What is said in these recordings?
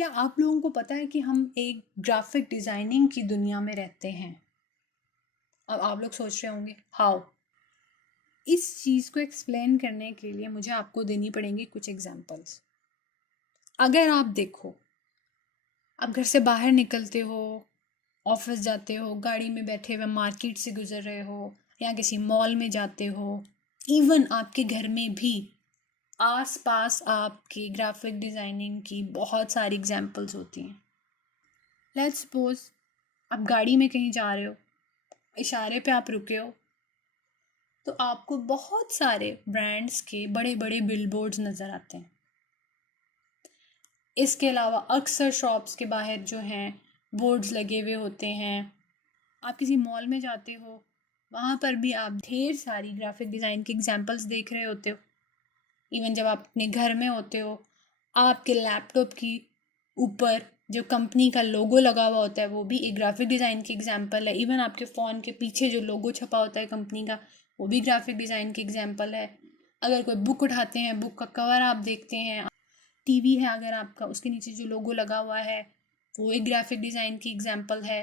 क्या आप लोगों को पता है कि हम एक ग्राफिक डिज़ाइनिंग की दुनिया में रहते हैं? अब आप लोग सोच रहे होंगे हाउ? इस चीज़ को एक्सप्लेन करने के लिए मुझे आपको देनी पड़ेंगी कुछ एग्जांपल्स। अगर आप देखो, आप घर से बाहर निकलते हो, ऑफिस जाते हो, गाड़ी में बैठे हुए मार्केट से गुजर रहे हो या किसी मॉल में जाते हो, इवन आपके घर में भी आस पास आपकी ग्राफिक डिज़ाइनिंग की बहुत सारी एग्जांपल्स होती हैं। लेट्स सपोज आप गाड़ी में कहीं जा रहे हो, इशारे पे आप रुके हो, तो आपको बहुत सारे ब्रांड्स के बड़े बड़े बिलबोर्ड्स नज़र आते हैं। इसके अलावा अक्सर शॉप्स के बाहर जो हैं बोर्ड्स लगे हुए होते हैं। आप किसी मॉल में जाते हो, वहाँ पर भी आप ढेर सारी ग्राफिक डिज़ाइन की एग्जांपल्स देख रहे होते हो। इवन जब आप अपने घर में होते हो, आपके लैपटॉप की ऊपर जो कंपनी का लोगो लगा हुआ होता है वो भी एक ग्राफिक डिज़ाइन की एग्जांपल है। इवन आपके फ़ोन के पीछे जो लोगो छपा होता है कंपनी का, वो भी ग्राफिक डिज़ाइन की एग्जांपल है। अगर कोई बुक उठाते हैं, बुक का कवर आप देखते हैं, टीवी है अगर आपका, उसके नीचे जो लोगो लगा हुआ है वो एक ग्राफिक डिज़ाइन की एग्जांपल है।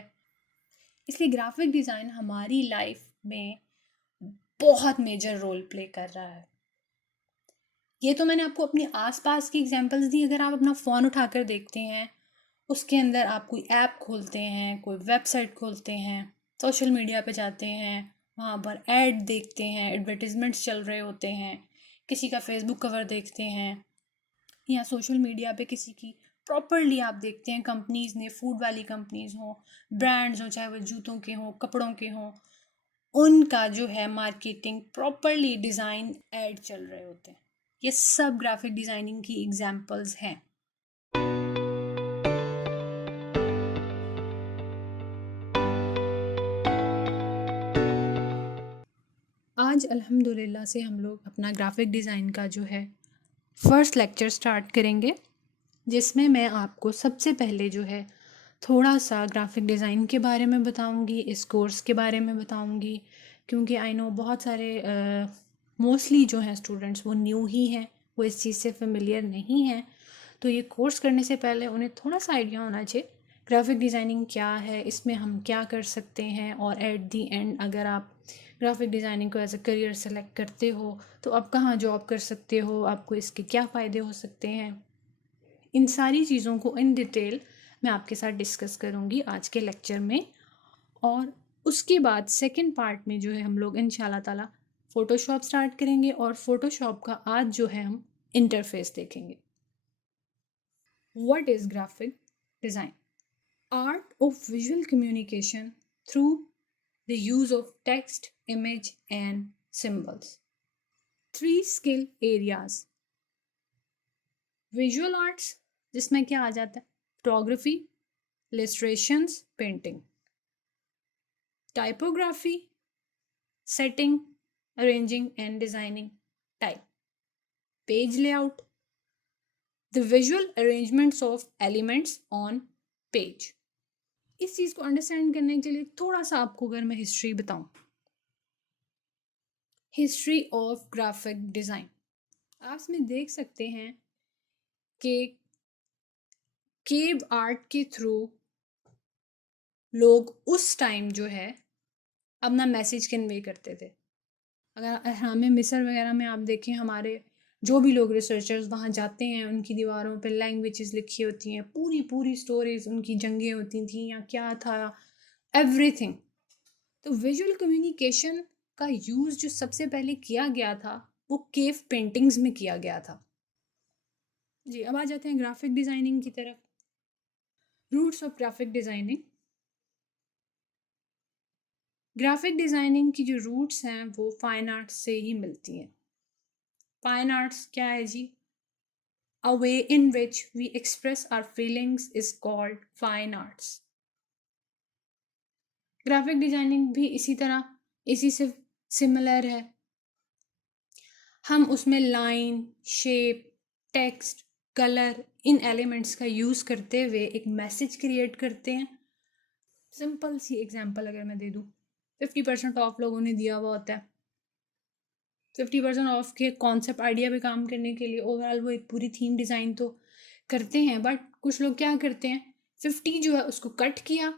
इसलिए ग्राफिक डिज़ाइन हमारी लाइफ में बहुत मेजर रोल प्ले कर रहा है। ये तो मैंने आपको अपने आसपास की एग्जांपल्स दी। अगर आप अपना फ़ोन उठाकर देखते हैं, उसके अंदर आप कोई ऐप खोलते हैं, कोई वेबसाइट खोलते हैं, सोशल मीडिया पे जाते हैं, वहाँ पर ऐड देखते हैं, एडवर्टाइजमेंट्स चल रहे होते हैं, किसी का फेसबुक कवर देखते हैं या सोशल मीडिया पे किसी की प्रॉपरली आप देखते हैं, कंपनीज़ ने, फूड वाली कंपनीज़ हों, ब्रांड्स हों, चाहे वो जूतों के हों, कपड़ों के हों, उनका जो है मार्केटिंग प्रॉपरली डिज़ाइन ऐड चल रहे होते हैं। ये सब ग्राफिक डिज़ाइनिंग की एग्जांपल्स हैं। आज अल्हम्दुलिल्लाह से हम लोग अपना ग्राफिक डिज़ाइन का जो है फर्स्ट लेक्चर स्टार्ट करेंगे, जिसमें मैं आपको सबसे पहले जो है थोड़ा सा ग्राफिक डिज़ाइन के बारे में बताऊंगी, इस कोर्स के बारे में बताऊंगी, क्योंकि आई नो बहुत सारे मोस्टली जो हैं स्टूडेंट्स वो न्यू ही हैं, वो इस चीज़ से फेमिलियर नहीं हैं। तो ये कोर्स करने से पहले उन्हें थोड़ा सा आइडिया होना चाहिए ग्राफिक डिज़ाइनिंग क्या है, इसमें हम क्या कर सकते हैं, और एट दी एंड अगर आप ग्राफिक डिज़ाइनिंग को एज अ करियर सेलेक्ट करते हो तो आप कहाँ जॉब कर सकते हो, आपको इसके क्या फ़ायदे हो सकते हैं। इन सारी चीज़ों को इन डिटेल मैं आपके साथ डिस्कस करूँगी आज के लेक्चर में। और उसके बाद सेकंड पार्ट में जो है हम लोग इंशाल्लाह ताला फ़ोटोशॉप स्टार्ट करेंगे, और फ़ोटोशॉप का आज जो है हम इंटरफेस देखेंगे। What is graphic design? Art of visual communication through the use of text, image, and symbols. Three skill areas. Visual arts, जिसमें क्या आ जाता है? Photography, illustrations, painting. Typography, setting, arranging and designing. Type. Page layout, the visual arrangements of elements on page. इस चीज़ को understand करने के लिए थोड़ा सा आपको अगर मैं हिस्ट्री बताऊं, हिस्ट्री ऑफ ग्राफिक डिज़ाइन, आप इसमें देख सकते हैं कि केव आर्ट के थ्रू लोग उस टाइम जो है अपना मैसेज कन्वे करते थे। अगर हमें मिस्र वगैरह में आप देखें, हमारे जो भी लोग रिसर्चर्स वहाँ जाते हैं, उनकी दीवारों पे लैंग्वेजेस लिखी होती हैं, पूरी पूरी स्टोरीज, उनकी जंगें होती थी या क्या था, एवरीथिंग। तो विजुअल कम्युनिकेशन का यूज़ जो सबसे पहले किया गया था वो केव पेंटिंग्स में किया गया था। जी, अब आ जाते हैं ग्राफिक डिज़ाइनिंग की तरफ। Roots of graphic designing. Graphic designing की जो रूट्स हैं वो फाइन आर्ट्स से ही मिलती हैं। फाइन आर्ट्स क्या है जी? A way in which we express our feelings is called fine arts. Graphic designing भी इसी तरह, इसी से सिमिलर है। हम उसमें लाइन, शेप, टेक्स्ट, कलर, इन एलिमेंट्स का यूज़ करते हुए एक मैसेज क्रिएट करते हैं। सिंपल सी एग्जांपल अगर मैं दे दूँ, 50% ऑफ लोगों ने दिया हुआ होता है। 50% ऑफ के कॉन्सेप्ट आइडिया पे काम करने के लिए ओवरऑल वो एक पूरी थीम डिज़ाइन तो करते हैं, बट कुछ लोग क्या करते हैं, 50 जो है उसको कट किया,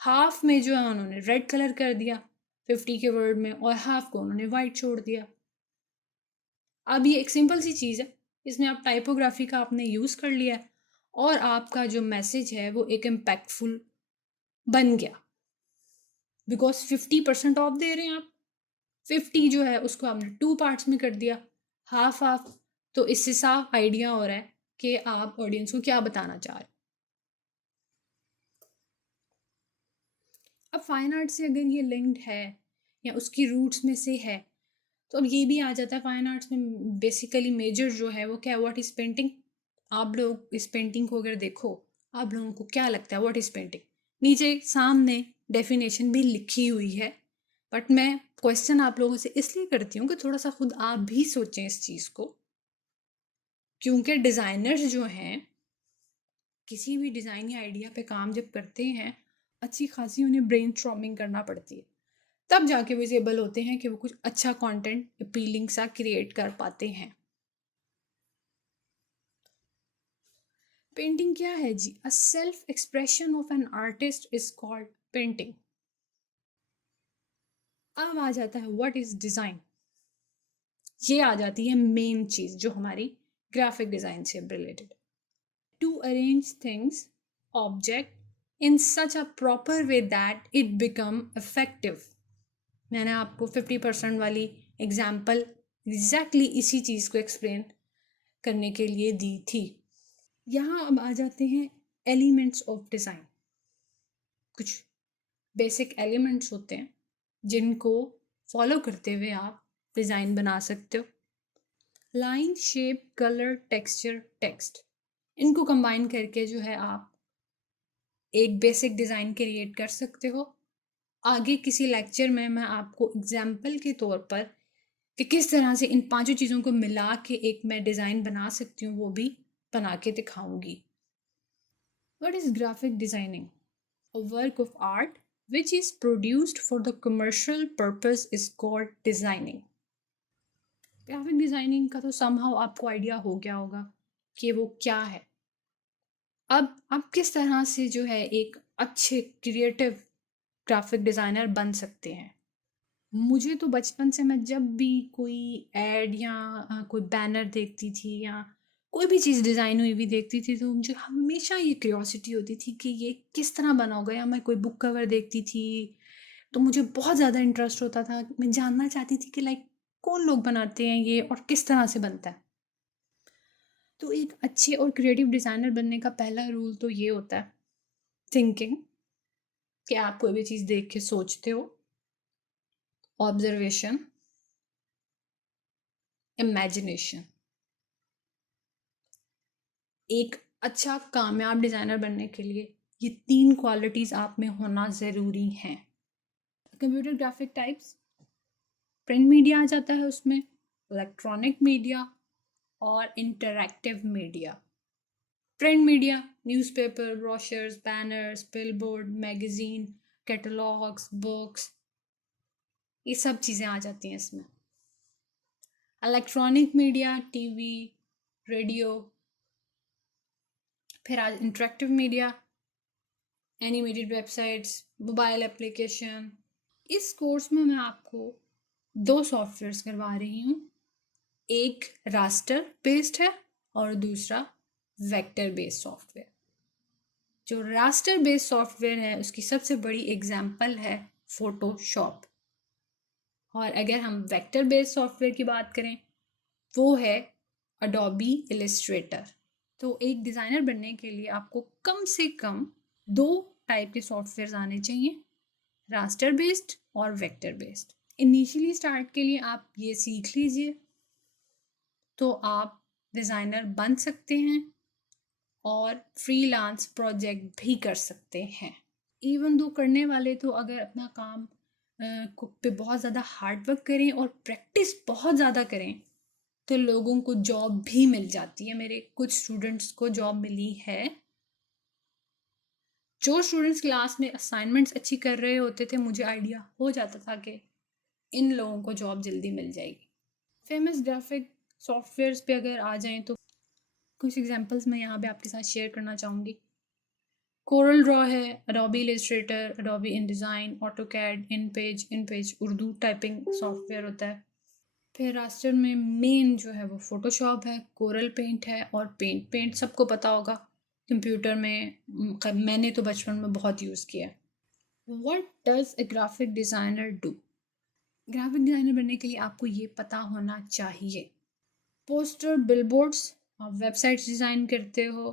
हाफ में जो है उन्होंने रेड कलर कर दिया 50 के वर्ड में, और हाफ को उन्होंने वाइट छोड़ दिया। अब ये एक सिंपल सी चीज़ है, इसमें आप टाइपोग्राफी का आपने यूज़ कर लिया है और आपका जो मैसेज है वो एक इम्पैक्टफुल बन गया, बिकॉज 50% ऑफ दे रहे हैं आप। 50 जो है उसको आपने 2 पार्ट्स में कर दिया, हाफ हाफ। तो इससे साफ आइडिया हो रहा है कि आप ऑडियंस को क्या बताना चाह रहे हैं। अब फाइन आर्ट से अगर ये लिंक्ड है या उसकी रूट्स में से है, तो अब ये भी आ जाता है फाइन आर्ट्स में बेसिकली मेजर जो है वो क्या है, व्हाट इज़ पेंटिंग। आप लोग इस पेंटिंग को अगर देखो, आप लोगों को क्या लगता है व्हाट इज़ पेंटिंग? नीचे सामने डेफिनेशन भी लिखी हुई है, बट मैं क्वेश्चन आप लोगों से इसलिए करती हूँ कि थोड़ा सा खुद आप भी सोचें इस चीज़ को, क्योंकि डिज़ाइनर्स जो हैं किसी भी डिज़ाइन या आइडिया पे काम जब करते हैं, अच्छी खासी उन्हें ब्रेन स्टॉर्मिंग करना पड़ती है, तब जाके वो एबल होते हैं कि वो कुछ अच्छा कंटेंट अपीलिंग सा क्रिएट कर पाते हैं। पेंटिंग क्या है जी? A self expression of an artist is called painting. अब आ जाता है व्हाट इज डिजाइन। ये आ जाती है मेन चीज जो हमारी ग्राफिक डिजाइन से related. To arrange things, object in such a proper way that it become effective. मैंने आपको 50% वाली एग्जाम्पल एग्जैक्टली इसी चीज़ को एक्सप्लेन करने के लिए दी थी। यहाँ अब आ जाते हैं एलिमेंट्स ऑफ डिज़ाइन। कुछ बेसिक एलिमेंट्स होते हैं जिनको फॉलो करते हुए आप डिज़ाइन बना सकते हो। Line, shape, colour, texture, text, इनको कंबाइन करके जो है आप एक बेसिक डिज़ाइन क्रिएट कर सकते हो। आगे किसी लेक्चर में मैं आपको एग्जाम्पल के तौर पर कि किस तरह से इन पांचों चीज़ों को मिला के एक मैं डिज़ाइन बना सकती हूँ वो भी बना के दिखाऊंगी। What is graphic designing? A work of art which is produced for the commercial purpose is called designing. Graphic designing का तो समहाउ आपको आइडिया हो गया होगा कि वो क्या है। अब आप किस तरह से जो है एक अच्छे क्रिएटिव ग्राफिक डिज़ाइनर बन सकते हैं। मुझे तो बचपन से, मैं जब भी कोई एड या कोई बैनर देखती थी या कोई भी चीज़ डिज़ाइन हुई भी देखती थी, तो मुझे हमेशा ये क्यूरियोसिटी होती थी कि ये किस तरह बना होगा। या मैं कोई बुक कवर देखती थी तो मुझे बहुत ज़्यादा इंटरेस्ट होता था, मैं जानना चाहती थी कि लाइक कौन लोग बनाते हैं ये और किस तरह से बनता है। तो एक अच्छे और क्रिएटिव डिज़ाइनर बनने का पहला रूल तो ये होता है थिंकिंग, कि आप कोई भी चीज़ देख के सोचते हो। Observation, imagination. एक अच्छा कामयाब डिज़ाइनर बनने के लिए ये 3 क्वालिटीज़ आप में होना ज़रूरी हैं। Computer graphic types, print media आ जाता है उसमें, इलेक्ट्रॉनिक मीडिया और interactive media. Print media, newspaper, brochures, banners, billboard, magazine, catalogues, books, ये सब चीज़ें आ जाती हैं इसमें। Electronic media, TV, radio. फिर आज interactive media, animated websites, mobile application. इस कोर्स में मैं आपको 2 सॉफ्टवेयर्स करवा रही हूँ। एक रास्टर बेस्ड है और दूसरा वेक्टर बेस्ड सॉफ्टवेयर। जो रास्टर बेस्ड सॉफ्टवेयर है उसकी सबसे बड़ी एग्जाम्पल है फोटोशॉप, और अगर हम वेक्टर बेस्ड सॉफ्टवेयर की बात करें वो है अडोबी इलस्ट्रेटर। तो एक डिज़ाइनर बनने के लिए आपको कम से कम 2 टाइप के सॉफ्टवेयर आने चाहिए, रास्टर बेस्ड और वेक्टर बेस्ड। इनिशियली स्टार्ट के लिए आप ये सीख लीजिए तो आप डिज़ाइनर बन सकते हैं और फ्रीलांस प्रोजेक्ट भी कर सकते हैं। इवन दो करने वाले तो अगर अपना काम पे बहुत ज़्यादा हार्ड वर्क करें और प्रैक्टिस बहुत ज़्यादा करें तो लोगों को जॉब भी मिल जाती है। मेरे कुछ स्टूडेंट्स को जॉब मिली है। जो स्टूडेंट्स क्लास में असाइनमेंट्स अच्छी कर रहे होते थे, मुझे आइडिया हो जाता था कि इन लोगों को जॉब जल्दी मिल जाएगी। फेमस ग्राफिक सॉफ्टवेयर्स पे अगर आ जाएं तो कुछ एग्जांपल्स मैं यहाँ पे आपके साथ शेयर करना चाहूँगी। कोरल ड्रॉ है, Adobe Illustrator, Adobe InDesign, AutoCAD, InPage Urdu typing software होता है। फिर रास्टर में मेन जो है वो फ़ोटोशॉप है, कोरल पेंट है और पेंट सबको पता होगा कंप्यूटर में। मैंने तो बचपन में बहुत यूज़ किया है। What does A graphic designer do? Graphic designer बनने के लिए आपको ये पता होना चाहिए। पोस्टर, बिलबोर्ड्स, आप वेबसाइट्स डिज़ाइन करते हो,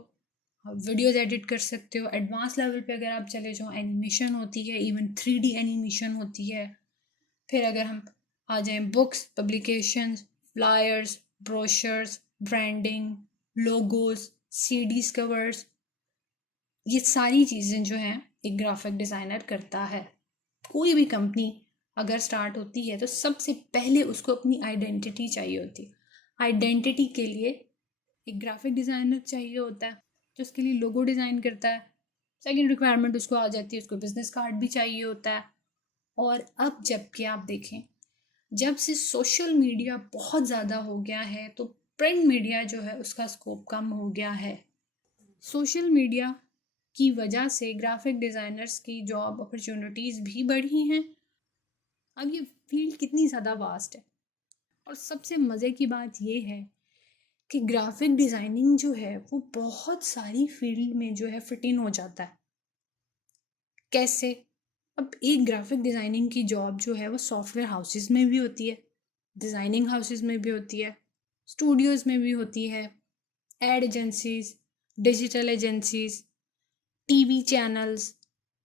आप वीडियोज़ एडिट कर सकते हो। एडवांस लेवल पे अगर आप चले जाओ, एनिमेशन होती है, इवन 3D एनिमेशन होती है। फिर अगर हम आ जाएँ books, publications, flyers, brochures, branding, logos, CDs covers, ये सारी चीज़ें जो हैं एक ग्राफिक डिज़ाइनर करता है। कोई भी कंपनी अगर स्टार्ट होती है तो सबसे पहले उसको अपनी आइडेंटिटी चाहिए होती है। आइडेंटिटी के लिए एक ग्राफिक डिज़ाइनर चाहिए होता है जो उसके लिए लोगो डिज़ाइन करता है। सेकंड रिक्वायरमेंट उसको आ जाती है, उसको बिजनेस कार्ड भी चाहिए होता है। और अब जबकि आप देखें, जब से सोशल मीडिया बहुत ज़्यादा हो गया है तो प्रिंट मीडिया जो है उसका स्कोप कम हो गया है। सोशल मीडिया की वजह से ग्राफिक डिज़ाइनर्स की जॉब अपॉर्चुनिटीज़ भी बढ़ी हैं। अब ये फील्ड कितनी ज़्यादा वास्ट है। और सबसे मज़े की बात ये है कि ग्राफिक डिज़ाइनिंग जो है वो बहुत सारी फील्ड में जो है फिट इन हो जाता है। कैसे? अब एक ग्राफिक डिज़ाइनिंग की जॉब जो है वो सॉफ्टवेयर हाउसेस में भी होती है, डिज़ाइनिंग हाउसेस में भी होती है, स्टूडियोज़ में भी होती है, ad agencies, digital agencies, TV channels,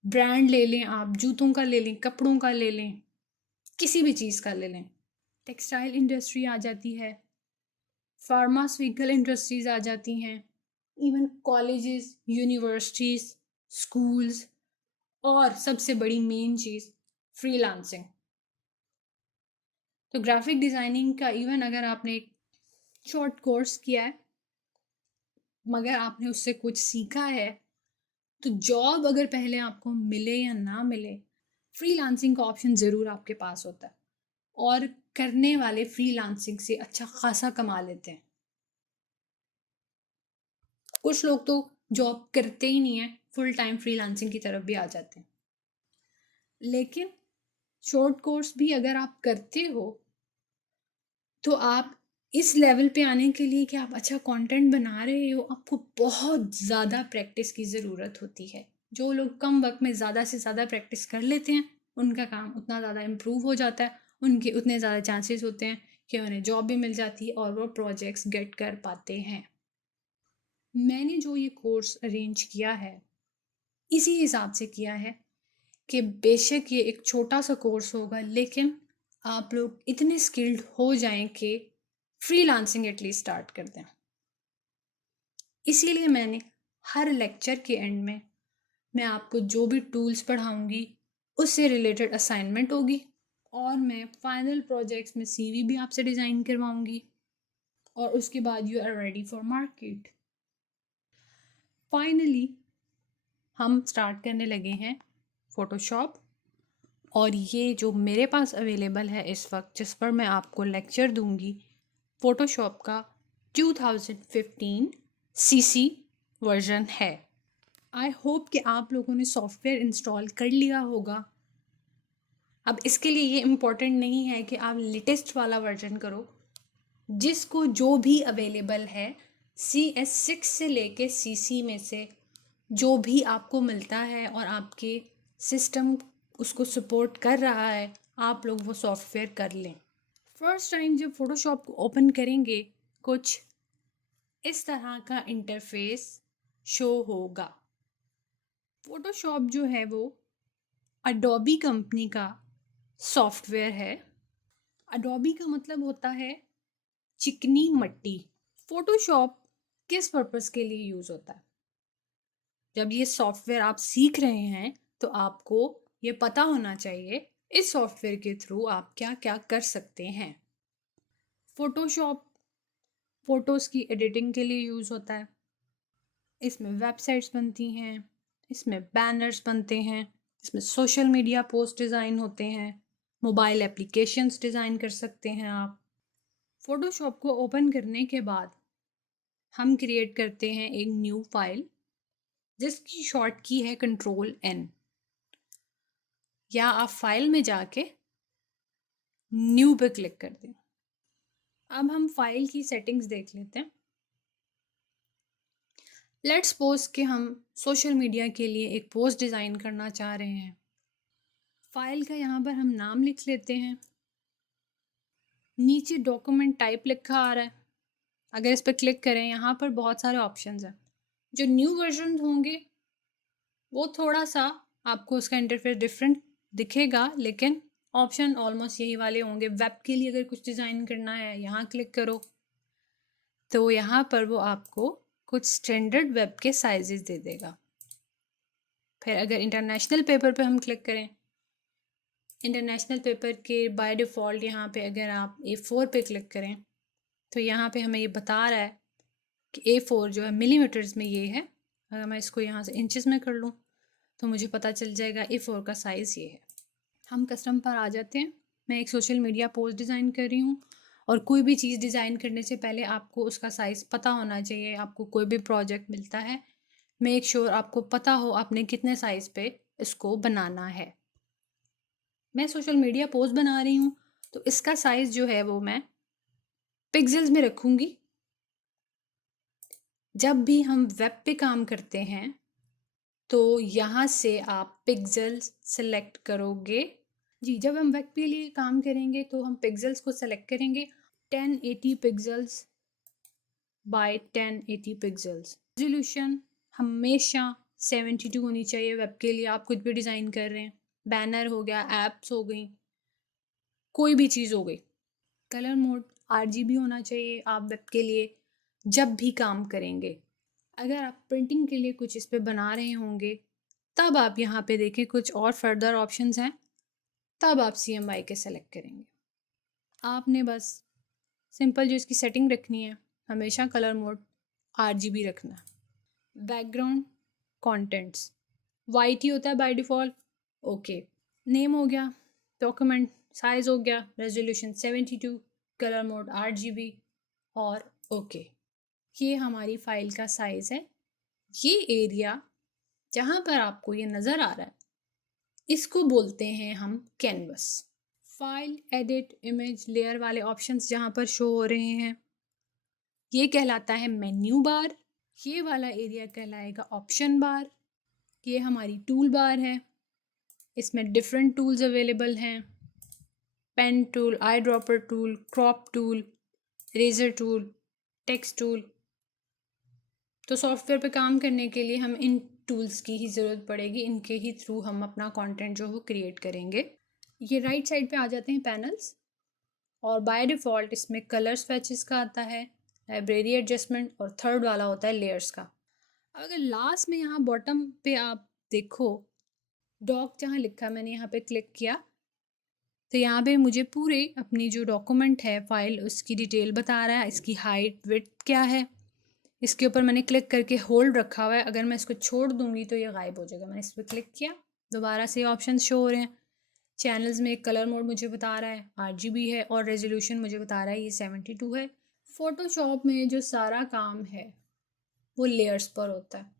brand ले लें आप, जूतों का ले लें, कपड़ों का ले लें, किसी भी चीज़ का ले लें। टेक्सटाइल इंडस्ट्री आ जाती है, फार्मास्यूटिकल इंडस्ट्रीज़ आ जाती हैं, इवन कॉलेजेस, यूनिवर्सिटीज़, स्कूल्स और सबसे बड़ी मेन चीज़ फ्रीलांसिंग। तो ग्राफिक डिज़ाइनिंग का इवन अगर आपने एक शॉर्ट कोर्स किया है मगर आपने उससे कुछ सीखा है तो जॉब अगर पहले आपको मिले या ना मिले, फ्रीलांसिंग का ऑप्शन ज़रूर आपके पास होता है और करने वाले फ्रीलांसिंग से अच्छा खासा कमा लेते हैं। कुछ लोग तो जॉब करते ही नहीं है, फुल टाइम फ्रीलांसिंग की तरफ भी आ जाते हैं। लेकिन शॉर्ट कोर्स भी अगर आप करते हो तो आप इस लेवल पे आने के लिए कि आप अच्छा कंटेंट बना रहे हो, आपको बहुत ज़्यादा प्रैक्टिस की ज़रूरत होती है। जो लोग कम वक्त में ज़्यादा से ज़्यादा प्रैक्टिस कर लेते हैं उनका काम उतना ज़्यादा इम्प्रूव हो जाता है, उनके उतने ज़्यादा चांसेस होते हैं कि उन्हें जॉब भी मिल जाती है और वो प्रोजेक्ट्स गेट कर पाते हैं। मैंने जो ये कोर्स अरेंज किया है इसी हिसाब से किया है कि बेशक ये एक छोटा सा कोर्स होगा लेकिन आप लोग इतने स्किल्ड हो जाएं कि फ्रीलांसिंग एटलीस्ट स्टार्ट कर दें। इसीलिए मैंने हर लेक्चर के एंड में मैं आपको जो भी टूल्स पढ़ाऊंगी उससे रिलेटेड असाइनमेंट होगी और मैं फाइनल प्रोजेक्ट्स में सीवी भी आपसे डिज़ाइन करवाऊंगी और उसके बाद you are ready for market. Finally हम स्टार्ट करने लगे हैं फ़ोटोशॉप और ये जो मेरे पास अवेलेबल है इस वक्त जिस पर मैं आपको लेक्चर दूंगी फ़ोटोशॉप का 2015 सीसी वर्जन है। आई होप कि आप लोगों ने सॉफ्टवेयर इंस्टॉल कर लिया होगा। अब इसके लिए ये इम्पोर्टेंट नहीं है कि आप लेटेस्ट वाला वर्जन करो, जिसको जो भी अवेलेबल है CS6 से लेके CC में से जो भी आपको मिलता है और आपके सिस्टम उसको सपोर्ट कर रहा है आप लोग वो सॉफ्टवेयर कर लें। फर्स्ट टाइम जब फ़ोटोशॉप को ओपन करेंगे कुछ इस तरह का इंटरफेस शो होगा। फ़ोटोशॉप जो है वो अडोबी कंपनी का सॉफ्टवेयर है। अडोबी का मतलब होता है चिकनी मट्टी। फ़ोटोशॉप किस पर्पस के लिए यूज़ होता है? जब ये सॉफ्टवेयर आप सीख रहे हैं तो आपको ये पता होना चाहिए इस सॉफ्टवेयर के थ्रू आप क्या क्या कर सकते हैं। फ़ोटोशॉप फ़ोटोज़ की एडिटिंग के लिए यूज़ होता है। इसमें वेबसाइट्स बनती हैं, इसमें बैनर्स बनते हैं, इसमें सोशल मीडिया पोस्ट डिज़ाइन होते हैं, मोबाइल एप्लीकेशंस डिज़ाइन कर सकते हैं आप। फ़ोटोशॉप को ओपन करने के बाद हम क्रिएट करते हैं एक न्यू फाइल जिसकी शॉर्ट की है Ctrl+N, या आप फाइल में जाके न्यू पे क्लिक कर दें। अब हम फाइल की सेटिंग्स देख लेते हैं। लेट्स सपोज कि हम सोशल मीडिया के लिए एक पोस्ट डिज़ाइन करना चाह रहे हैं। फाइल का यहाँ पर हम नाम लिख लेते हैं। नीचे डॉक्यूमेंट टाइप लिखा आ रहा है, अगर इस पर क्लिक करें यहाँ पर बहुत सारे ऑप्शंस हैं। जो न्यू वर्जन होंगे वो थोड़ा सा आपको उसका इंटरफेस डिफरेंट दिखेगा, लेकिन ऑप्शन ऑलमोस्ट यही वाले होंगे। वेब के लिए अगर कुछ डिज़ाइन करना है, यहाँ क्लिक करो तो यहाँ पर वो आपको कुछ स्टैंडर्ड वेब के साइजेस दे देगा। फिर अगर इंटरनेशनल पेपर पे हम क्लिक करें, इंटरनेशनल पेपर के बाय डिफ़ॉल्ट यहाँ पे अगर आप A4 पे क्लिक करें तो यहाँ पे हमें ये बता रहा है कि A4 जो है मिलीमीटर्स में ये है। अगर मैं इसको यहाँ से इंचेस में कर लूँ तो मुझे पता चल जाएगा A4 का साइज़ ये है। हम कस्टम पर आ जाते हैं। मैं एक सोशल मीडिया पोस्ट डिज़ाइन कर रही हूँ, और कोई भी चीज़ डिज़ाइन करने से पहले आपको उसका साइज़ पता होना चाहिए। आपको कोई भी प्रोजेक्ट मिलता है, मेक श्योर आपको पता हो आपने कितने साइज़ पे इसको बनाना है। मैं सोशल मीडिया पोस्ट बना रही हूँ तो इसका साइज़ जो है वो मैं पिक्सेल्स में रखूँगी। जब भी हम वेब पे काम करते हैं तो यहाँ से आप पिक्सेल्स सेलेक्ट करोगे। जी, जब हम वेब के लिए काम करेंगे तो हम पिक्सेल्स को सेलेक्ट करेंगे। 1080 पिक्सेल्स बाय 1080 पिक्सेल्स। रेजोल्यूशन हमेशा 72 होनी चाहिए वेब के लिए। आप कुछ भी डिज़ाइन कर रहे हैं, बैनर हो गया, एप्स हो गई, कोई भी चीज़ हो गई। कलर मोड RGB होना चाहिए आप वेब के लिए जब भी काम करेंगे। अगर आप प्रिंटिंग के लिए कुछ इस पे बना रहे होंगे तब आप यहाँ पे देखें कुछ और फर्दर ऑप्शंस हैं, तब आप CMYK के सेलेक्ट करेंगे। आपने बस सिंपल जो इसकी सेटिंग रखनी है, हमेशा कलर मोड RGB रखना है। बैकग्राउंड कंटेंट्स वाइट ही होता है बाय डिफ़ॉल्ट। ओके, नेम हो गया, डॉक्यूमेंट साइज हो गया, रेजोल्यूशन 72, कलर मोड RGB और ओके। ये हमारी फाइल का साइज़ है। ये एरिया जहाँ पर आपको ये नज़र आ रहा है इसको बोलते हैं हम canvas. File, edit, image, layer वाले ऑप्शंस जहाँ पर शो हो रहे हैं ये कहलाता है मेन्यू बार। ये वाला एरिया कहलाएगा ऑप्शन बार। ये हमारी टूल बार है, इसमें डिफरेंट टूल्स अवेलेबल हैं। Pen tool, eye dropper tool, crop tool, eraser tool, text tool. तो सॉफ्टवेयर पे काम करने के लिए हम इन टूल्स की ही ज़रूरत पड़ेगी, इनके ही थ्रू हम अपना कंटेंट जो वो क्रिएट करेंगे। ये राइट साइड पे आ जाते हैं पैनल्स, और बाय डिफ़ॉल्ट इसमें कलर स्वैचेस का आता है, लाइब्रेरी एडजस्टमेंट, और थर्ड वाला होता है लेयर्स का। अगर लास्ट में यहाँ बॉटम पे आप देखो डॉक जहाँ लिखा, मैंने यहाँ पे क्लिक किया तो यहाँ पे मुझे पूरे अपनी जो डॉक्यूमेंट है फाइल उसकी डिटेल बता रहा है। इसकी हाइट, विड्थ क्या है, इसके ऊपर मैंने क्लिक करके होल्ड रखा हुआ है। अगर मैं इसको छोड़ दूँगी तो ये गायब हो जाएगा। मैंने इस पर क्लिक किया, दोबारा से ऑप्शन शो हो रहे हैं। चैनल्स में एक कलर मोड मुझे बता रहा है RGB है, और रेजोल्यूशन मुझे बता रहा है ये 72 है। फ़ोटोशॉप में जो सारा काम है वो लेयर्स पर होता है।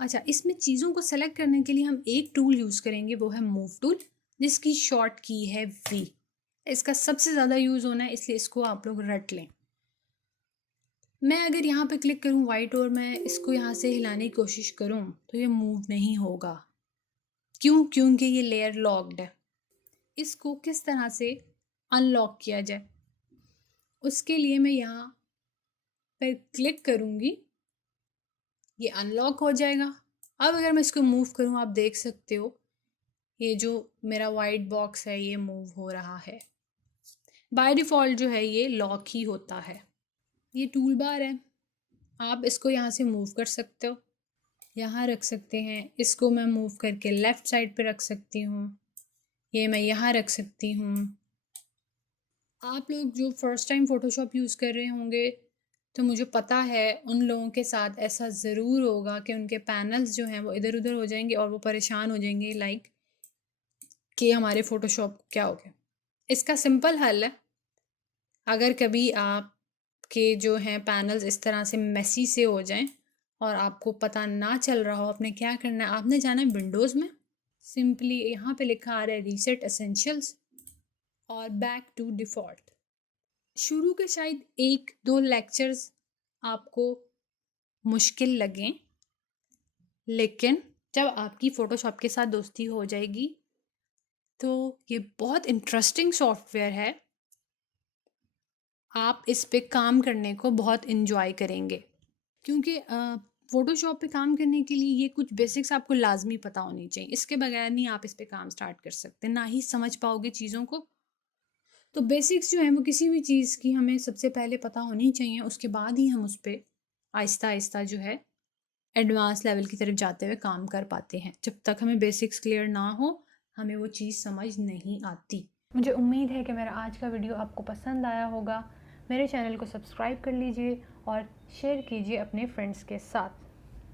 अच्छा, इसमें चीज़ों को सेलेक्ट करने के लिए हम एक टूल यूज़ करेंगे, वो है मूव टूल, जिसकी शॉर्ट की है V। इसका सबसे ज़्यादा यूज़ होना है, इसलिए इसको आप लोग रट लें। मैं अगर यहाँ पे क्लिक करूँ वाइट और मैं इसको यहाँ से हिलाने की कोशिश करूँ तो ये मूव नहीं होगा। क्यों? क्योंकि ये लेयर लॉक्ड है। इसको किस तरह से अनलॉक किया जाए, उसके लिए मैं यहाँ पर क्लिक करूँगी, ये अनलॉक हो जाएगा। अब अगर मैं इसको मूव करूँ, आप देख सकते हो ये जो मेरा वाइट बॉक्स है ये मूव हो रहा है। बाय डिफ़ॉल्ट जो है ये लॉक ही होता है। ये टूल बार है, आप इसको यहाँ से मूव कर सकते हो, यहाँ रख सकते हैं। इसको मैं मूव करके लेफ़्ट साइड पे रख सकती हूँ, ये मैं यहाँ रख सकती हूँ। आप लोग जो फर्स्ट टाइम फ़ोटोशॉप यूज़ कर रहे होंगे तो मुझे पता है उन लोगों के साथ ऐसा ज़रूर होगा कि उनके पैनल्स जो हैं वो इधर उधर हो जाएंगे और वो परेशान हो जाएंगे, लाइक कि हमारे फ़ोटोशॉप क्या हो गया। इसका सिंपल हल है, अगर कभी आप आपके जो हैं पैनल्स इस तरह से मेसी से हो जाएं और आपको पता ना चल रहा हो आपने क्या करना है, आपने जाना है विंडोज़ में, सिंपली यहाँ पे लिखा आ रहा है रीसेट एसेंशियल्स और बैक टू डिफ़ॉल्ट। शुरू के शायद 1-2 लेक्चर्स आपको मुश्किल लगें, लेकिन जब आपकी फ़ोटोशॉप के साथ दोस्ती हो जाएगी तो ये बहुत इंटरेस्टिंग सॉफ्टवेयर है। आप इस पे काम करने को बहुत एन्जॉय करेंगे, क्योंकि फ़ोटोशॉप पे काम करने के लिए ये कुछ बेसिक्स आपको लाज़मी पता होनी चाहिए। इसके बगैर नहीं आप इस पे काम स्टार्ट कर सकते, ना ही समझ पाओगे चीज़ों को। तो बेसिक्स जो हैं वो किसी भी चीज़ की हमें सबसे पहले पता होनी चाहिए, उसके बाद ही हम उस पे आहिस्ता-आहिस्ता जो है एडवांस लेवल की तरफ जाते हुए काम कर पाते हैं। जब तक हमें बेसिक्स क्लियर ना हो, हमें वो चीज़ समझ नहीं आती। मुझे उम्मीद है कि मेरा आज का वीडियो आपको पसंद आया होगा। मेरे चैनल को सब्सक्राइब कर लीजिए और शेयर कीजिए अपने फ्रेंड्स के साथ।